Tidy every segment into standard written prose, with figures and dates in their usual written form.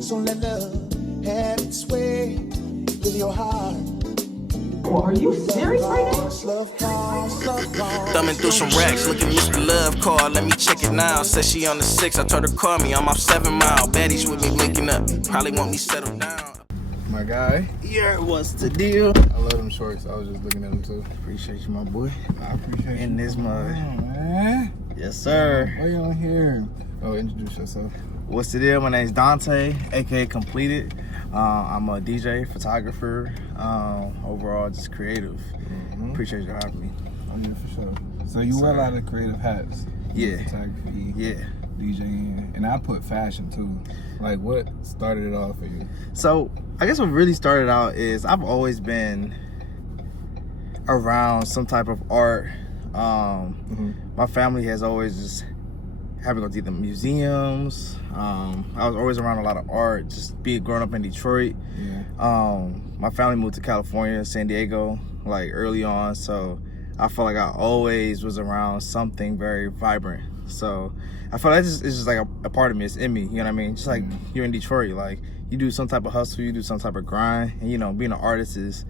So let love have its way with your heart. Well, are you serious right now? Thumbing through some racks, looking Mr. Love call, let me check it now. Said she on the 6, I told her call me, I'm off 7 Mile. Baddies with me linking up, probably want me settled down. My guy. Yeah, what's the deal? I love them shorts. I was just looking at them too. Appreciate you, my boy. I appreciate you. In this mud. Man. Yes, sir. Why you on here? Oh, introduce yourself. What's the deal? My name's Dante, aka Completed. I'm a DJ, photographer, overall just creative. Appreciate you having me. Oh yeah, for sure. So you wear a lot of creative hats. Yeah. Photography. Yeah. DJing, and I put fashion too. Like, what started it all for you? So I guess what really started out is I've always been around some type of art. My family has always just having to go to the museums. I was always around a lot of art, just growing up in Detroit. Yeah. My family moved to California, San Diego, like early on, so I felt like I always was around something very vibrant. So I feel like it's just like a part of me. It's in me, you know what I mean? Just like you're in Detroit, like you do some type of hustle, you do some type of grind, and you know, being an artist is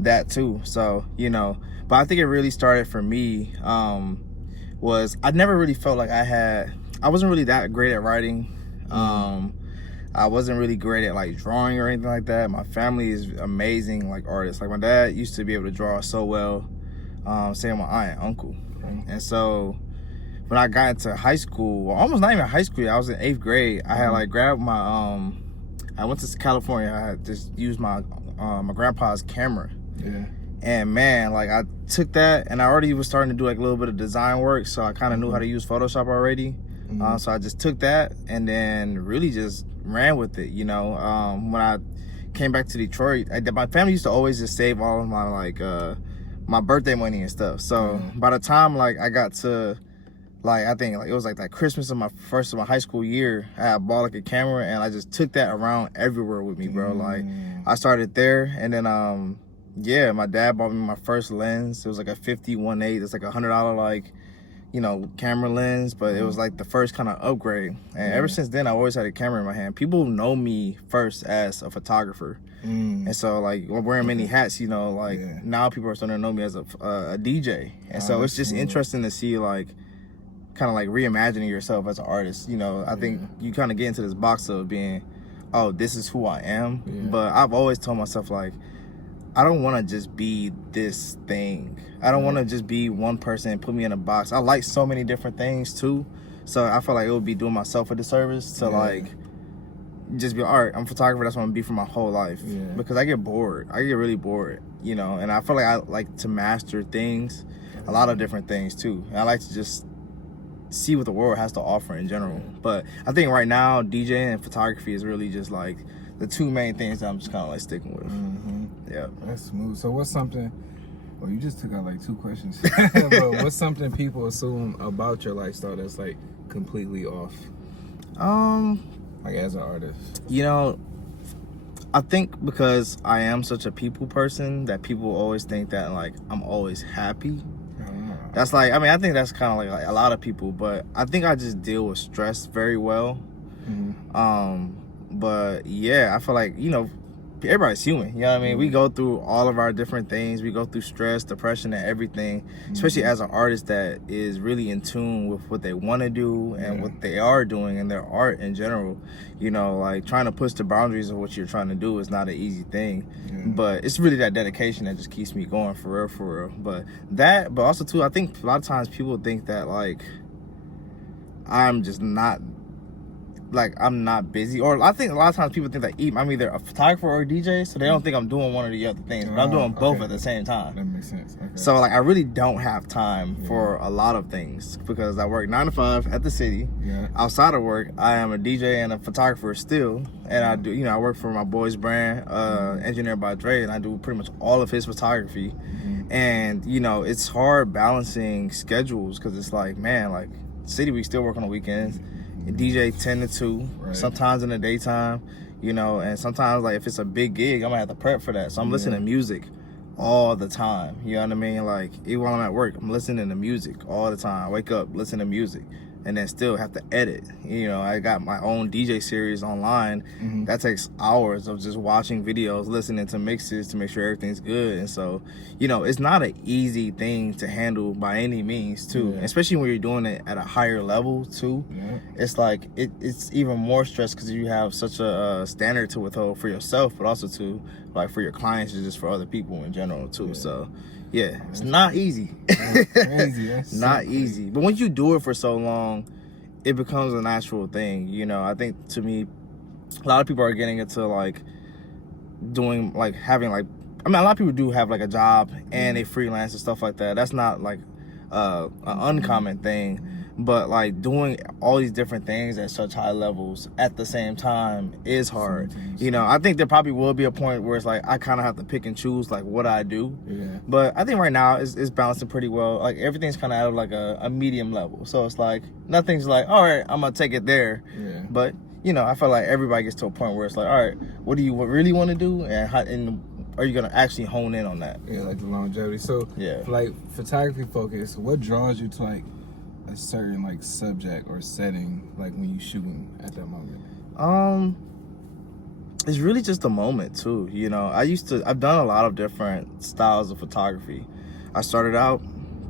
that too. So, you know, but I think it really started for me was I never really felt like I wasn't really that great at writing. I wasn't really great at like drawing or anything like that. My family is amazing, like artists. Like my dad used to be able to draw so well, same with my aunt and uncle. And so when I got into high school, well, almost not even high school, I was in 8th grade. I had like grabbed my, I went to California. I had just used my grandpa's camera. Yeah. And man, like I took that and I already was starting to do like a little bit of design work. So I kind of knew how to use Photoshop already. So I just took that and then really just ran with it, you know. When I came back to Detroit, my family used to always just save all of my like, my birthday money and stuff. So by the time like I got to, like, I think like it was like that Christmas of my high school year, I had bought like a camera and I just took that around everywhere with me, bro. Like I started there and then, yeah, my dad bought me my first lens. It was like a 50-1.8. It's like $100 like, you know, camera lens, but it was like the first kind of upgrade. And ever since then, I always had a camera in my hand. People know me first as a photographer. And so like wearing many hats, you know, like now people are starting to know me as a DJ. And so it's just interesting to see like, kind of like reimagining yourself as an artist. You know, I think you kind of get into this box of being, oh, this is who I am. But I've always told myself like, I don't want to just be this thing. I don't want to just be one person and put me in a box. I like so many different things too. So I feel like it would be doing myself a disservice to like, just be, all right, I'm a photographer, that's what I'm gonna be for my whole life. Because I get bored. I get really bored, you know, and I feel like I like to master things, a lot of different things too. And I like to just see what the world has to offer in general. But I think right now, DJing and photography is really just like the two main things that I'm just kind of like sticking with. Yeah. That's smooth. So what's something, well, you just took out like 2 questions. But what's something people assume about your lifestyle that's like completely off? Like as an artist? You know, I think because I am such a people person that people always think that like I'm always happy. That's like, I mean, I think that's kind of like a lot of people, but I think I just deal with stress very well. But yeah, I feel like, you know, everybody's human, you know what I mean? We go through all of our different things. We go through stress, depression, and everything, especially as an artist that is really in tune with what they want to do and what they are doing and their art in general. You know, like trying to push the boundaries of what you're trying to do is not an easy thing. But it's really that dedication that just keeps me going for real. But also too, I think a lot of times people think that like I'm just not, like I'm not busy, or I think a lot of times people think that I'm either a photographer or a DJ, so they don't think I'm doing one or the other things, but I'm doing both at the same time. That makes sense. So like I really don't have time for a lot of things because I work 9 to 5 at the city. Outside of work, I am a DJ and a photographer still, and I do, you know, I work for my boy's brand, Engineered by Dre, and I do pretty much all of his photography. And you know, it's hard balancing schedules because it's like, man, like city we still work on the weekends. DJ 10 to 2, sometimes in the daytime, you know, and sometimes like if it's a big gig, I'm gonna have to prep for that. So I'm listening to music all the time, you know what I mean? Like even while I'm at work, I'm listening to music all the time. I wake up, listen to music. and then still have to edit. You know, I got my own DJ series online. That takes hours of just watching videos, listening to mixes to make sure everything's good. And so, you know, it's not an easy thing to handle by any means too, especially when you're doing it at a higher level too. It's like it's even more stress because you have such a standard to withhold for yourself, but also to like for your clients and just for other people in general too. So yeah, it's not easy. That's crazy. That's not so easy. But once you do it for so long, it becomes a natural thing. You know, I think to me, a lot of people are getting into like doing like having like, I mean, a lot of people do have like a job and they freelance and stuff like that. That's not like an uncommon thing. But like doing all these different things at such high levels at the same time is hard. You know, I think there probably will be a point where it's like I kind of have to pick and choose like what I do. But I think right now it's balancing pretty well. Like everything's kind of at like a medium level. So it's like nothing's like, all right, I'm gonna take it there. But you know, I feel like everybody gets to a point where it's like, all right, what do you really want to do, and how, and are you gonna actually hone in on that? Like the longevity. So for, like photography focus, what draws you to like a certain like subject or setting, like when you shooting at that moment? It's really just a moment too. You know, I've done a lot of different styles of photography. I started out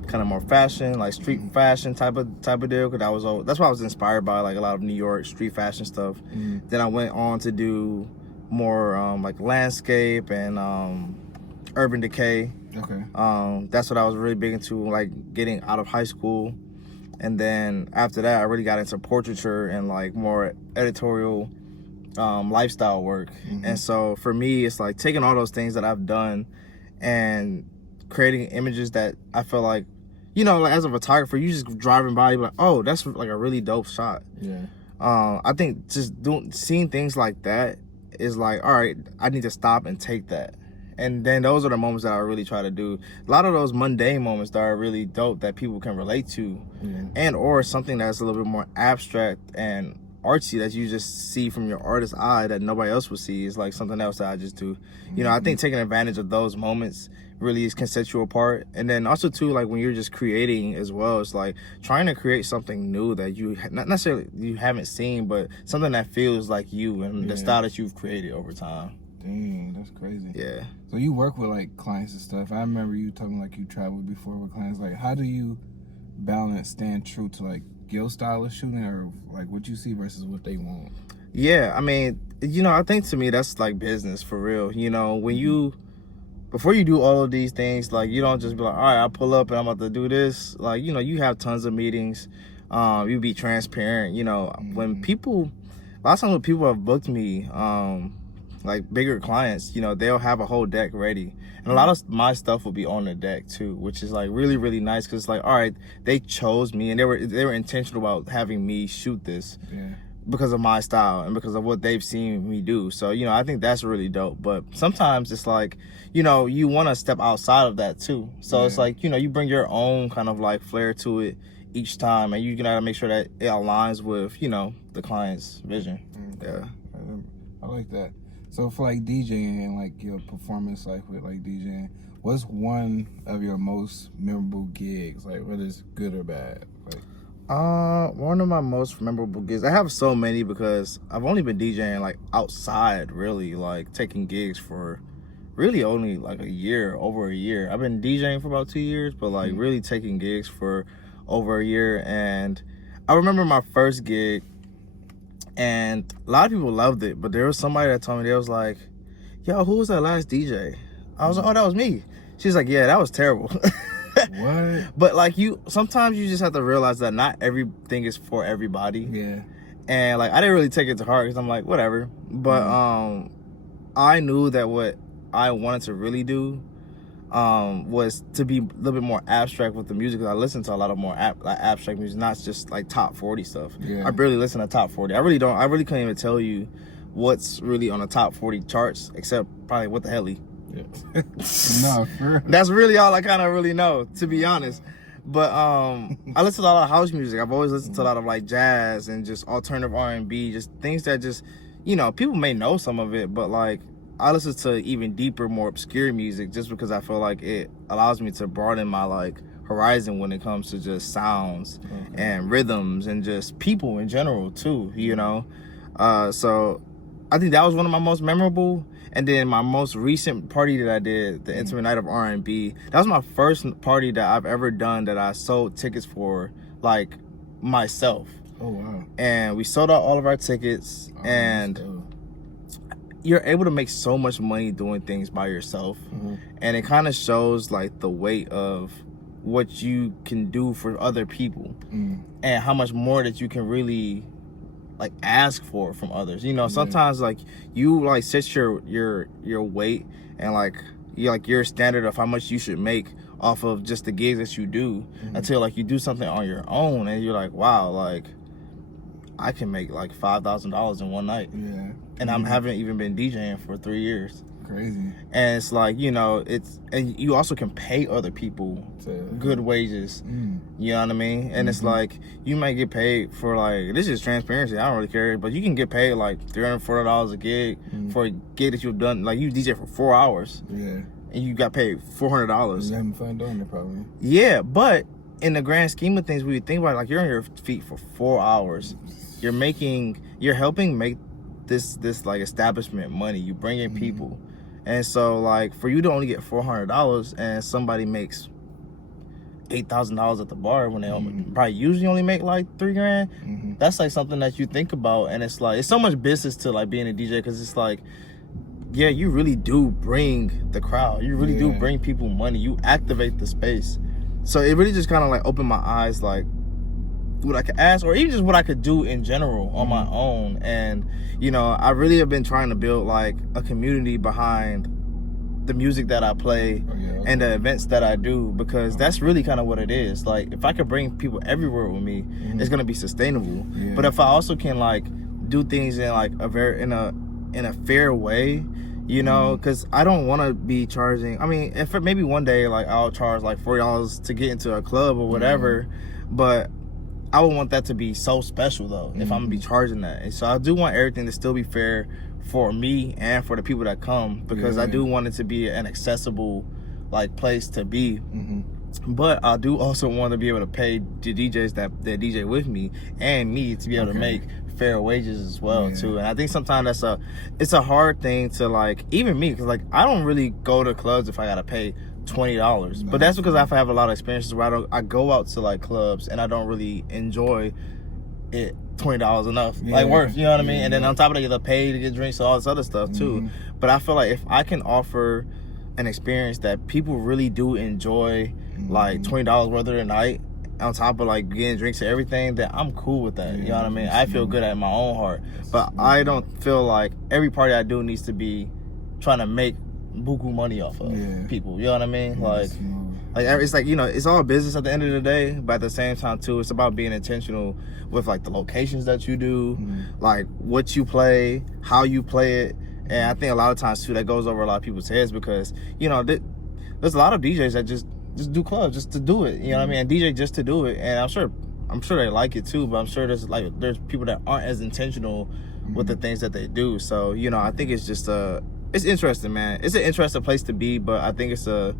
kind of more fashion, like street fashion type of deal, because that's why I was inspired by like a lot of New York street fashion stuff. Then I went on to do more like landscape and urban decay. That's what I was really big into, like getting out of high school. And then after that, I really got into portraiture and like more editorial lifestyle work. And so for me, it's like taking all those things that I've done and creating images that I feel like, you know, like as a photographer, you just driving by, you're like, oh, that's like a really dope shot. I think just seeing things like that is like, all right, I need to stop and take that. And then those are the moments that I really try to do. A lot of those mundane moments that are really dope that people can relate to, and or something that's a little bit more abstract and artsy that you just see from your artist's eye that nobody else would see is like something else that I just do. You know, I think taking advantage of those moments really can set you apart. And then also too, like when you're just creating as well, it's like trying to create something new that you not necessarily you haven't seen, but something that feels like you and the style that you've created over time. Dang, that's crazy. Yeah. So you work with like clients and stuff. I remember you talking like you traveled before with clients. Like, how do you balance staying true to like your style of shooting or like what you see versus what they want? Yeah, I mean, you know, I think to me that's like business for real. You know, when you before you do all of these things, like you don't just be like, all right, I'll pull up and I'm about to do this. Like, you know, you have tons of meetings. You be transparent. You know, when people, a lot of times when people have booked me, like bigger clients, you know, they'll have a whole deck ready, and a lot of my stuff will be on the deck too, which is like really, really nice because it's like, all right, they chose me and they were intentional about having me shoot this because of my style and because of what they've seen me do. So, you know, I think that's really dope. But sometimes it's like, you know, you want to step outside of that too. So it's like, you know, you bring your own kind of like flair to it each time, and you gotta make sure that it aligns with, you know, the client's vision. I like that. So for like DJing and like your performance life with like DJing, what's one of your most memorable gigs? Like whether it's good or bad? Like one of my most memorable gigs, I have so many because I've only been DJing like outside really, like taking gigs for really only like over a year. I've been DJing for about 2 years, but like really taking gigs for over a year. And I remember my first gig, and a lot of people loved it, but there was somebody that told me, they was like, yo, who was that last DJ? I was like, oh, that was me. She's like, yeah, that was terrible. What? But like sometimes you just have to realize that not everything is for everybody. And like I didn't really take it to heart because I'm like, whatever. But I knew that what I wanted to really do was to be a little bit more abstract with the music. I listen to a lot of more abstract music, not just like top 40 stuff. I barely listen to top 40. I really couldn't even tell you what's really on the top 40 charts except probably What the Helly. No, that's really all I kind of really know, to be honest. But I listen to a lot of house music. I've always listened to a lot of like jazz and just alternative R&B, just things that just, you know, people may know some of it, but like I listen to even deeper, more obscure music just because I feel like it allows me to broaden my like horizon when it comes to just sounds and rhythms and just people in general too, you know. So I think that was one of my most memorable. And then my most recent party that I did, the Intimate Night of R&B, that was my first party that I've ever done that I sold tickets for, like, myself. Oh, wow. And we sold out all of our tickets, and you're able to make so much money doing things by yourself. And it kind of shows, like, the weight of what you can do for other people and how much more that you can really like ask for from others. You know, sometimes like you like set your weight and like your standard of how much you should make off of just the gigs that you do until like you do something on your own and you're like, wow, like I can make like $5,000 in one night. Yeah. And I haven't even been DJing for 3 years. Crazy. And it's like, you know, and you also can pay other people good wages. You know what I mean? And it's like, you might get paid for like, this is transparency, I don't really care, but you can get paid like $340 a gig for a gig that you've done, like you DJ for 4 hours. Yeah. And you got paid $400. You're having fun doing it probably. Yeah, but in the grand scheme of things, when you think about it, like you're on your feet for 4 hours. You're helping make this like establishment money. You bring in people. And so like for you to only get $400 and somebody makes $8,000 at the bar when they probably usually only make like $3,000, that's like something that you think about. And it's like, it's so much business to like being a DJ, because it's like, yeah, you really do bring the crowd. You really do bring people money. You activate the space. So it really just kind of like opened my eyes, like what I could ask, or even just what I could do in general on my own. And, you know, I really have been trying to build like a community behind the music that I play and the events that I do, because that's really kind of what it is. Like, if I could bring people everywhere with me, it's gonna be sustainable. But if I also can like do things in like in a fair way, you know, because I don't want to be charging. I mean, if maybe one day like I'll charge like $40 to get into a club or whatever, but I would want that to be so special though, if I'm gonna be charging that. And so I do want everything to still be fair for me and for the people that come, because I do want it to be an accessible like place to be. But I do also want to be able to pay the DJs that DJ with me and me to be able to make fair wages as well too. And I think sometimes it's a hard thing to like, even me, because like I don't really go to clubs if I gotta pay $20, but that's because I have a lot of experiences where I go out to like clubs and I don't really enjoy it. $20 enough, like worth, you know what I mean? And then on top of that, you have to pay to get drinks and all this other stuff too. But I feel like if I can offer an experience that people really do enjoy, like $20 worth of the night, on top of like getting drinks and everything, then I'm cool with that. You know what I mean? I feel good at my own heart. But I don't feel like every party I do needs to be trying to make buku money off of people. You know what I mean? Like it's like, you know, it's all business at the end of the day, but at the same time too, it's about being intentional with like the locations that you do, like what you play, how you play it. And I think a lot of times too, that goes over a lot of people's heads, because, you know, there's a lot of DJs that just do clubs just to do it. You know what I mean? And DJ just to do it. And I'm sure they like it too, but I'm sure there's people that aren't as intentional with the things that they do. So, you know, I think it's just it's interesting, man. It's an interesting place to be, but I think it's a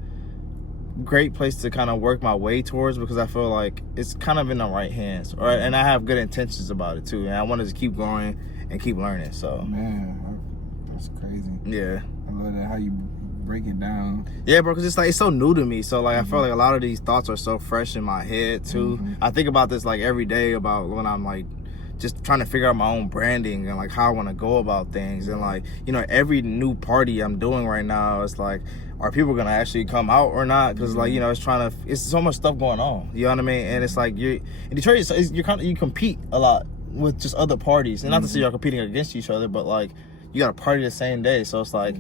great place to kind of work my way towards, because I feel like it's kind of in the right hands, right? And I have good intentions about it too, and I want to just keep growing and keep learning. So man, that's crazy. Yeah, I love that how you break it down. Yeah, bro, because it's like, it's so new to me. So like I feel like a lot of these thoughts are so fresh in my head too. I think about this like every day, about when I'm like just trying to figure out my own branding and like how I want to go about things. And like, you know, every new party I'm doing right now, it's like, are people gonna actually come out or not? Because like, you know, it's so much stuff going on, you know what I mean? And it's like, in Detroit, you compete a lot with just other parties, and not to say you're competing against each other, but like you got a party the same day. So it's like,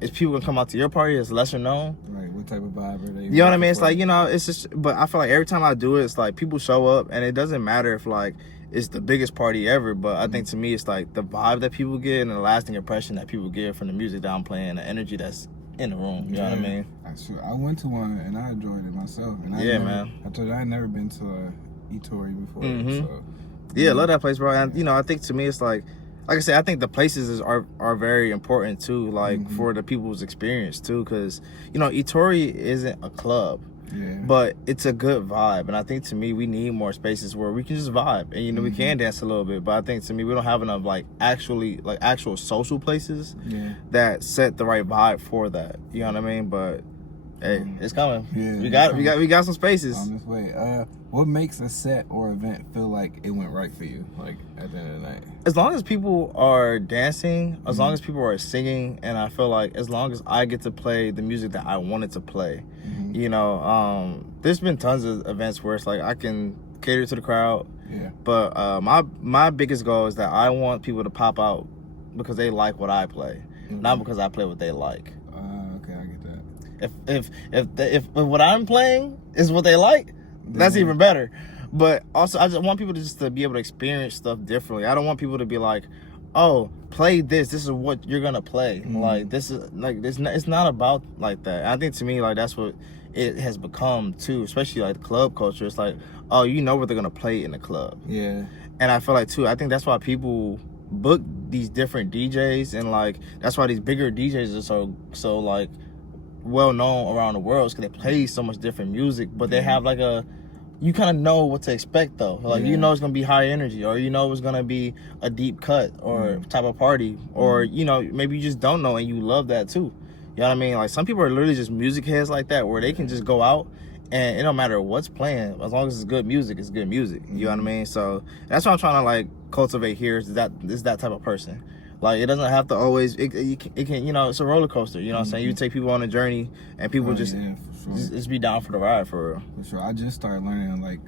is people gonna come out to your party that's lesser known? Like, what type of vibe are they? You know what I mean? It's like, you know, it's just, but I feel like every time I do it, it's like people show up, and it doesn't matter if like it's the biggest party ever, but I think to me it's like the vibe that people get and the lasting impression that people get from the music that I'm playing, the energy that's in the room. You know what I mean? I went to one and I enjoyed it myself. And man. I told you I had never been to Etori before. So, yeah, I love that place, bro. And you know, I think to me it's like I said, I think the places are very important too, like for the people's experience too, because you know, Etori isn't a club. Yeah. But it's a good vibe, and I think to me we need more spaces where we can just vibe, and we can dance a little bit. But I think to me we don't have enough actual social places that set the right vibe for that. You know what I mean? But hey, it's coming. Yeah, we got some spaces on this way. What makes a set or event feel like it went right for you? Like at the end of the night, as long as people are dancing, as long as people are singing, and I feel like as long as I get to play the music that I wanted to play, there's been tons of events where it's like I can cater to the crowd. Yeah. But my biggest goal is that I want people to pop out because they like what I play, not because I play what they like. Okay, I get that. If what I'm playing is what they like, that's even better. But also, I just want people to be able to experience stuff differently. I don't want people to be like, "Oh, play this. This is what you're gonna play." Like this is like it's not about like that. I think to me, like that's what it has become too, especially like the club culture. It's like, oh, what they're gonna play in the club. Yeah. And I feel like too, I think that's why people book these different DJs, and like that's why these bigger DJs are so like well known around the world, because they play so much different music, but they have like you kind of know what to expect though. Like it's gonna be high energy, or it's gonna be a deep cut or type of party, or maybe you just don't know and you love that too. You know what I mean? Like some people are literally just music heads like that, where they can just go out and it don't matter what's playing, as long as it's good music, it's good music. You know what I mean? So that's what I'm trying to like cultivate here, is that type of person. Like it doesn't have to always. It can. It's a roller coaster. You know what I'm saying? You take people on a journey, and people just be down for the ride, for real. For sure. I just started learning like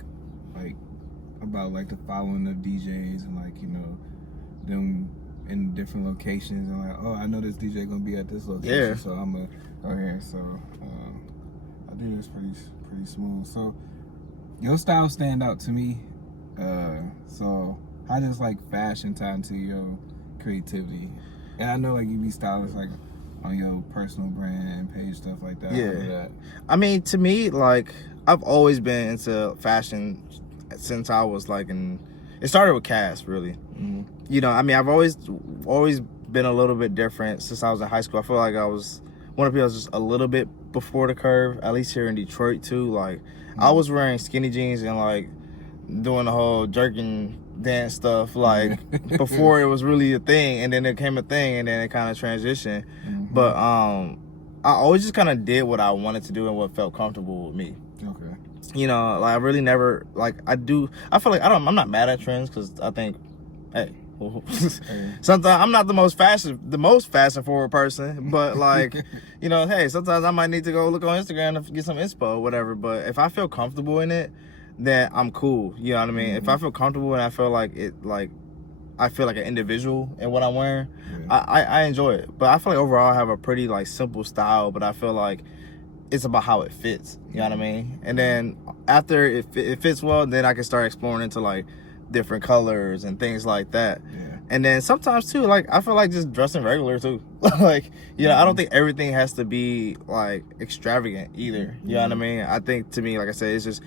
about like the following of DJs, and like them in different locations, and like, oh, I know this DJ gonna be at this location, so I'm gonna go here. So I do this pretty smooth. So your style stand out to me. So how does like fashion tie into your creativity? And I know like you be stylish like on your personal brand page, stuff like that. Yeah. I mean, to me, like I've always been into fashion since I was like it started with Cass, really. I mean, I've always been a little bit different since I was in high school. I feel like I was one of the people that was just a little bit before the curve, at least here in Detroit too. Like I was wearing skinny jeans and like doing the whole jerking dance stuff like before it was really a thing, and then it became a thing, and then it kind of transitioned. But I always just kind of did what I wanted to do and what felt comfortable with me. Okay. Like I really never like I feel like I'm not mad at trends, because I think sometimes I'm not the most fashion forward person, but like hey, sometimes I might need to go look on Instagram to get some inspo or whatever. But if I feel comfortable in it, then I'm cool. You know what I mean? If I feel comfortable and I feel like I feel like an individual in what I'm wearing, I enjoy it. But I feel like overall I have a pretty like simple style, but I feel like it's about how it fits. You know what I mean? And then after it fits well, then I can start exploring into like different colors and things like that. And then sometimes too, like I feel like just dressing regular too. Like I don't think everything has to be like extravagant either. You know what I mean? I think to me, like I said, it's just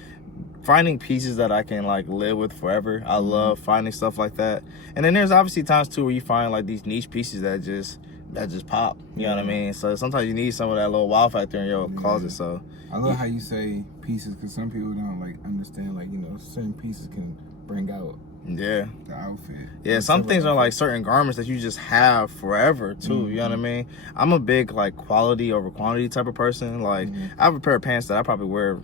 finding pieces that I can like live with forever. I love finding stuff like that. And then there's obviously times too where you find like these niche pieces that just pop. You know what I mean? So sometimes you need some of that little wow factor in your closet. So I love how you say pieces, because some people don't like understand like certain pieces can bring out the outfit. Yeah, some things are like certain garments that you just have forever too. You know what I mean? I'm a big like quality over quantity type of person. Like I have a pair of pants that I probably wear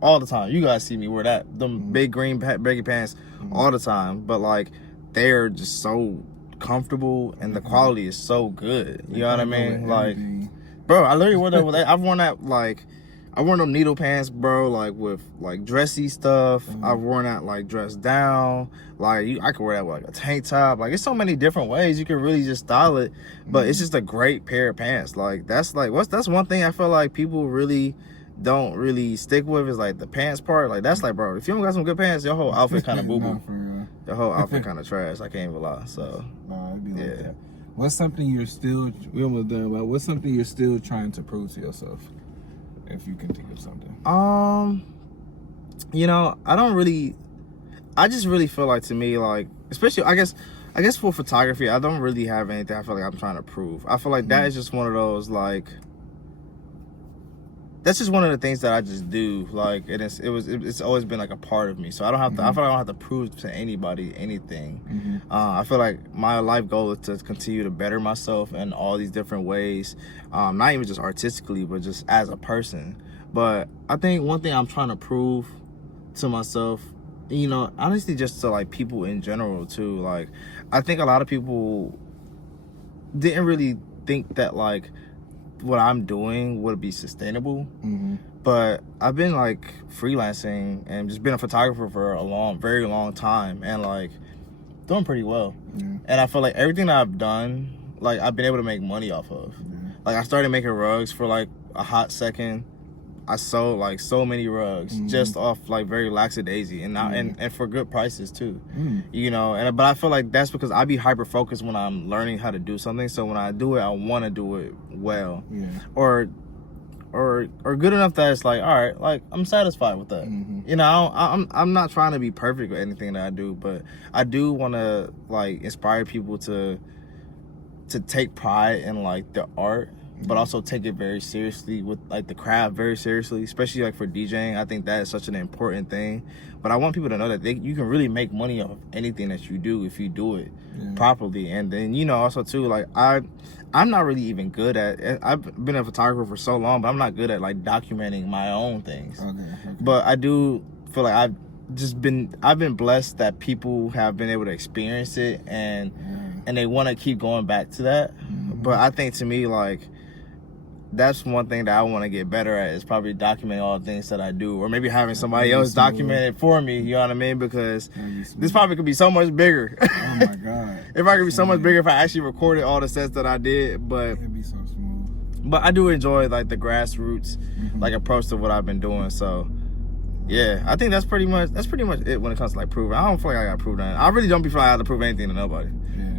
all the time. You guys see me wear them big green baggy pants all the time, but like they're just so comfortable and the quality is so good. You know what I mean? Like, bro, I literally wore that. I've worn that like I worn them needle pants, bro, like with like dressy stuff. I've worn that like dressed down. Like I could wear that with like a tank top. Like it's so many different ways you can really just style it. But it's just a great pair of pants. Like that's one thing I feel like people really don't really stick with, is like the pants part. Like that's like, bro, if you don't got some good pants, your whole outfit kind of boo boo. Your whole outfit kind of trash. I can't even lie. So it'd be like that. What's something you're still what's something you're still trying to prove to yourself? If you can think of something. I just really feel like, to me, like, especially I guess for photography, I don't really have anything I feel like I'm trying to prove. I feel like that is just one of those like that's just one of the things that I just do. Like it's always been like a part of me. So I don't have to. I feel like I don't have to prove to anybody anything. I feel like my life goal is to continue to better myself in all these different ways, not even just artistically, but just as a person. But I think one thing I'm trying to prove to myself, you know, honestly, just to like people in general too. Like, I think a lot of people didn't really think that like what I'm doing would be sustainable. But I've been like freelancing and just been a photographer for a very long time, and like doing pretty well. And I feel like everything that I've done, like I've been able to make money off of. Like I started making rugs for like a hot second. I sold like so many rugs just off like very lackadaisy and for good prices too. You know, but I feel like that's because I be hyper focused when I'm learning how to do something. So when I do it, I want to do it well, or good enough that it's like, all right, like I'm satisfied with that. You know, I'm not trying to be perfect with anything that I do, but I do want to like inspire people to take pride in like the art, but also take it very seriously with like the craft very seriously, especially like for DJing. I think that is such an important thing. But I want people to know that you can really make money off anything that you do if you do it properly. And then, you know, also too, like I'm not really even good at, I've been a photographer for so long, but I'm not good at like documenting my own things. But I do feel like I've been blessed that people have been able to experience it and they want to keep going back to that. But I think to me, like, that's one thing that I want to get better at, is probably documenting all the things that I do, or maybe having somebody else document it for me, you know what I mean? Because this probably could be so much bigger. Oh my God. It probably could be so much bigger if I actually recorded all the sets that I did, but It'd be so smooth. But I do enjoy like the grassroots like approach to what I've been doing. So yeah, I think that's pretty much it when it comes to like proving. I don't feel like I got to prove nothing. I really don't be feeling like I have to prove anything to nobody.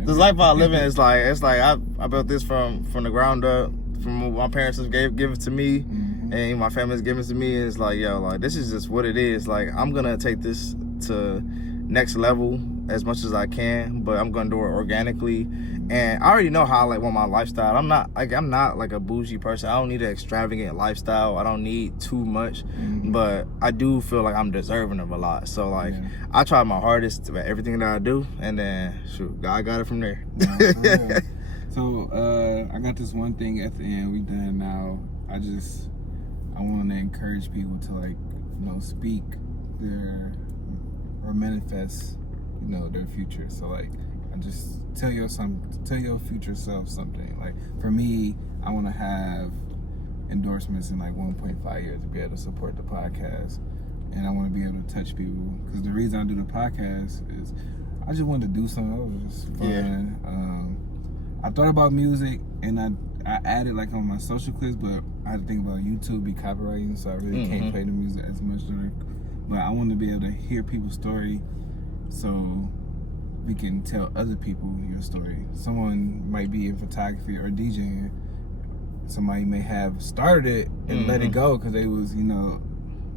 This life I live in is like, it's like I built this from the ground up, from what my parents have give it to me, and my family's given it to me. And it's like, yo, like this is just what it is. Like I'm gonna take this to next level as much as I can, but I'm gonna do it organically. And I already know how I like want my lifestyle. I'm not like a bougie person. I don't need an extravagant lifestyle. I don't need too much, but I do feel like I'm deserving of a lot. So like I try my hardest at everything that I do, and then shoot, God got it from there. So I got this one thing at the end. We done now. I want to encourage people to like, you know, speak their or manifest, you know, their future. So like, I just tell your future self something. Like for me, I want to have endorsements in like 1.5 years to be able to support the podcast, and I want to be able to touch people. Because the reason I do the podcast is I just wanted to do something that was just fun. I thought about music, and I added like on my social clips, but I had to think about YouTube be copywriting, so I really can't play the music as much. But I want to be able to hear people's story, so we can tell other people your story. Someone might be in photography or DJing. Somebody may have started it and let it go because they was, you know,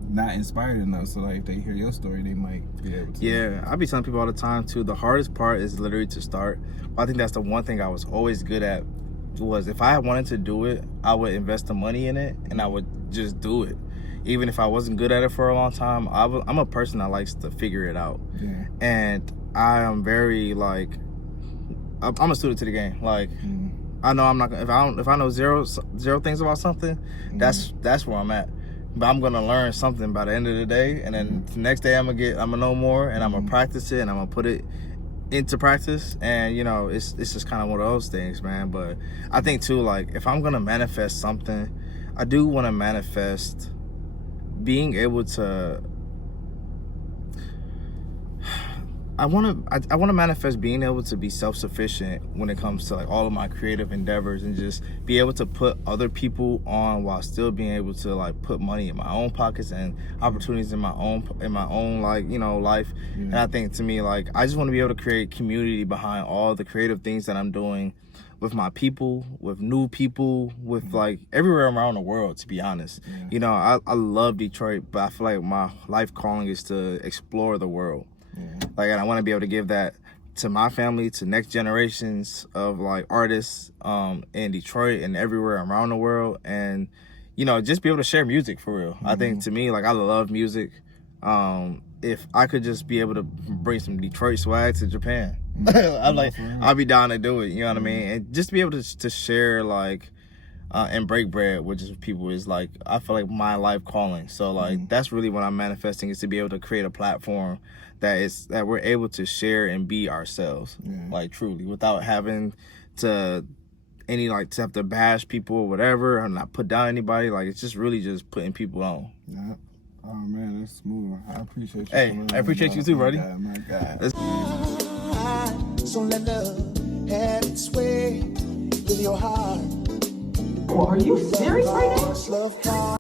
not inspired enough. So like if they hear your story, they might be able to. Yeah, I be telling people all the time too, the hardest part is literally to start. I think that's the one thing I was always good at, was if I wanted to do it, I would invest the money in it and I would just do it. Even if I wasn't good at it for a long time, I'm a person that likes to figure it out. And I am very like, I'm a student to the game. Like I know I'm not gonna, if I know zero things about something, that's where I'm at. But I'm gonna learn something by the end of the day, and then the next day I'm gonna know more, and I'm gonna practice it, and I'm gonna put it into practice. And you know, it's just kind of one of those things, man. But I think too, like if I'm gonna manifest something, I do want to manifest being able to. I want to manifest being able to be self-sufficient when it comes to like all of my creative endeavors, and just be able to put other people on while still being able to like put money in my own pockets and opportunities in my own like, you know, life. And I think to me, like I just want to be able to create community behind all the creative things that I'm doing with my people, with new people, with like everywhere around the world, to be honest. You know, I love Detroit, but I feel like my life calling is to explore the world. Like, and I want to be able to give that to my family, to next generations of like artists in Detroit and everywhere around the world. And you know, just be able to share music for real. I think to me, like, I love music. If I could just be able to bring some Detroit swag to Japan, I'm like, I'll be down to do it. You know what I mean? And just be able to share, like, and break bread with just people is, like, I feel like my life calling. So, like, that's really what I'm manifesting, is to be able to create a platform that we're able to share and be ourselves, like, truly, without having to have to bash people or whatever, or not put down anybody. Like, it's just really just putting people on. Yeah. Oh man, that's smooth. I appreciate you. Hey, I appreciate you too, buddy. My God. So let love have its way with your heart. Are you serious right now? Love